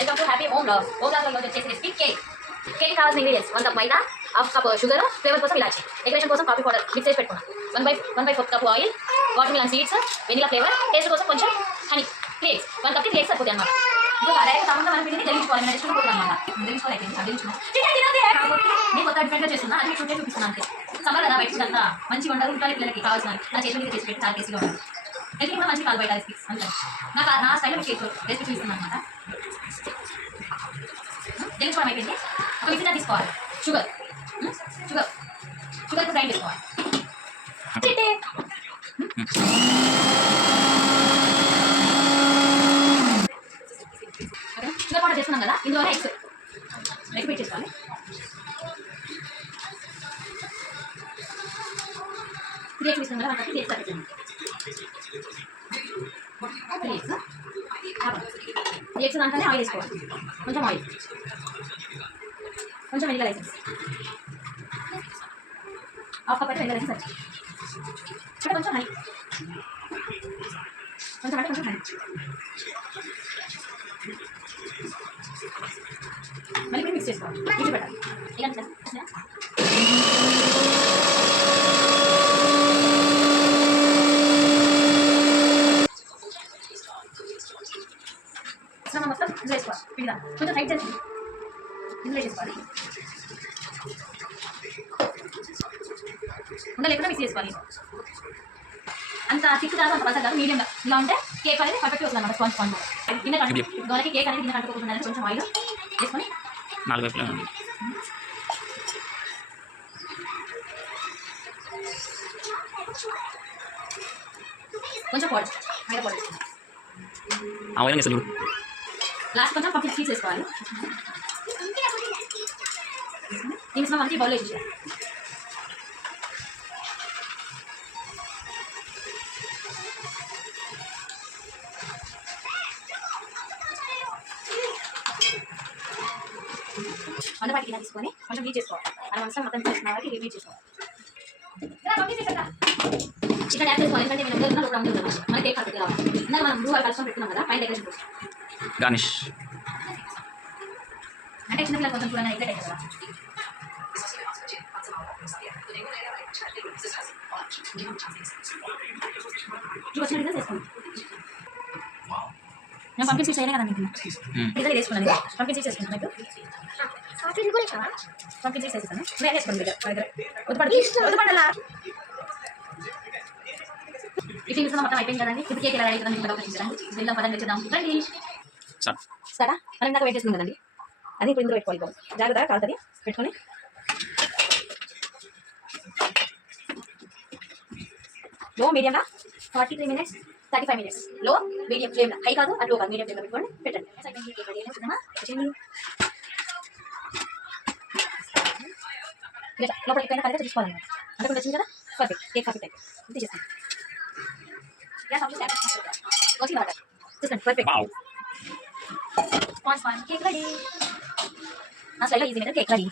Welcome to happy home blog. Home blog లో వచ్చేసి recipe cake. Cake కావాల్సిన ingredients 1 cup మైదా, half cup sugar, flavour కోసం ఇలాచి, decoration కోసం coffee powder mix చేసి పెట్టుకున్నాం. 1/4 cup oil, water melon seeds, vanilla flavour, taste కోసం కొంచెం honey, flakes 1 cup flakes సరిపోతాయి అన్నమాట. ఇప్పుడు డైరెక్ట్ తప్పకుండా మనం పిండిని జల్లించుకోవాలి. నేను రెస్ట్ పోతుంది అనమాట. జల్లించుకోవాలి నేను కొత్త డిఫరెంట్గా చేస్తున్నా. అది మీకు చూపిస్తున్నాను అంతే. సమ్మర్ కదా బయట అంతా మంచిగా ఉండదు. ఉంటాయి పిల్లలకి కావాల్సిన నా చేతుల మీద చేసి పెట్టి చాలా టేస్టీగా ఉంటుంది. హెల్త్ కూడా మంచి కాదు బయట రెసిపీస్ అంతే. నా స్టైల్లో కేక్ రెసిపీ చూపిస్తున్నాను అనమాట. తెలుసుకోవడం అయిపోయింది. ఒక మిక్సీ తీసుకోవాలి. షుగర్ గ్రైండ్ చేసుకోవాలి. షుగర్ పౌడర్ చేసుకున్నాం కదా, ఇందులో ఎగ్ బీట్ చేసుకోవాలి. ఇది చూపిస్తున్నాం కదా, మనకి కేక్ సరిపోతుంది. ఎగ్స్ దాంట్లోనే ఆయిల్ వేసుకోవాలి. కొంచెం ఆయిల్, కొంచెం వెనిలా లైసెన్స్, హాఫ్ కప్ అయితే వెనిలా లైసెన్స్ వచ్చి ఇక్కడ కొంచెం హనీ, కొంచెం హనీ మళ్ళీ మిక్స్ చేసుకోవాలి. మిక్స్ పెట్టాలి. మొత్తం ఇందులో వేసుకోవాలి. పిండి కొంచెం టైట్ చేసి ఇందులో చేసుకోవాలి. ఉండలేకుండా మిక్స్ చేసుకోవాలి. అంత థిక్ కాదు, అంత పసలు కాదు, మీడియంగా ఇలా ఉంటే కేక్ అనేది పర్ఫెక్ట్ వస్తుంది అన్నమాట. స్పాంజ్ గిన్నె గోనకి కేక్ అనేది గిన్నె కట్టుకోకుండా కొంచెం ఆయిల్ వేసుకొని 4 వైపులా కొంచెం పౌడర్ మైదా పౌడర్ లాస్ట్ కొంచెం పంపించి చీజ్ వేసుకోవాలి. దీంట్లో మనకి బౌల్ వేసి వంద పాటికి తీసుకొని కొంచెం బీట్ చేసుకోవాలి. మనం మనసు మొత్తం చేసిన వాళ్ళకి బీట్ చేసుకోవాలి. ఇక్కడ ట్యాప్ చేసుకోవాలి. ఎందుకంటే మనం లోపల ఉంటుంది కదా, మన కేక్ పర్ఫెక్ట్ కావాలి. ఇందాక మనం బ్లూ కలుసుకొని పెట్టుకున్నాం కదా, పైన డెకరేషన్ కోసం గార్నిష్ అంటే చిన్నపిల్లలు కొంచెం చూడండి ఎగ్జైట్ అవుతుంది కదా. వచ్చిన రీజన్స్ వేసుకోండి. నేను పంపిణీ సీడ్స్ అయినా కదా మీకు ఇద్దరు వేసుకున్నాను. పంపిణీ సీడ్స్ వేసుకున్నాను. మీకు పంపిణీ సీడ్స్ వేసుకున్నాను. నేను వేసుకోండి. వద్దుపడాలా ఇట్లా చూస్తున్నా మొత్తం అయిపోయింది కదండి. ఇప్పుడు కేక్ ఎలా అవుతుందని మీకు డౌట్ వచ్చిందండి. బెల్లం పదం తెచ్చేద్దాం రండి. సరే మనం ఇందాక వెయిట్ చేసుకుందాం కదండి. అది ఇప్పుడు ఇందులో పెట్టుకోవాలి. జాగ్రత్తగా కాలుతుంది. పెట్టుకొని లో మీడియంగా 43 minutes 35 minutes లో మీడియం ఫ్లేమ్ హై కాదు, అటు కాదు, మీడియం ఫ్లేమ్లో పెట్టుకోండి. పెట్టండి. లోపల ఎక్కడైనా కలిగే చూసుకోవాలన్నమాట. అంటే వచ్చింది కదా, పర్ఫెక్ట్ కేక్ పర్ఫెక్ట్ అయితే ఇది చేస్తాను. చూసుకోండి పర్ఫెక్ట్ స్పాంజ్ కేక్ రెడీ. నా స్టైల్లో ఈజీ మీద కేక్ రెడీ.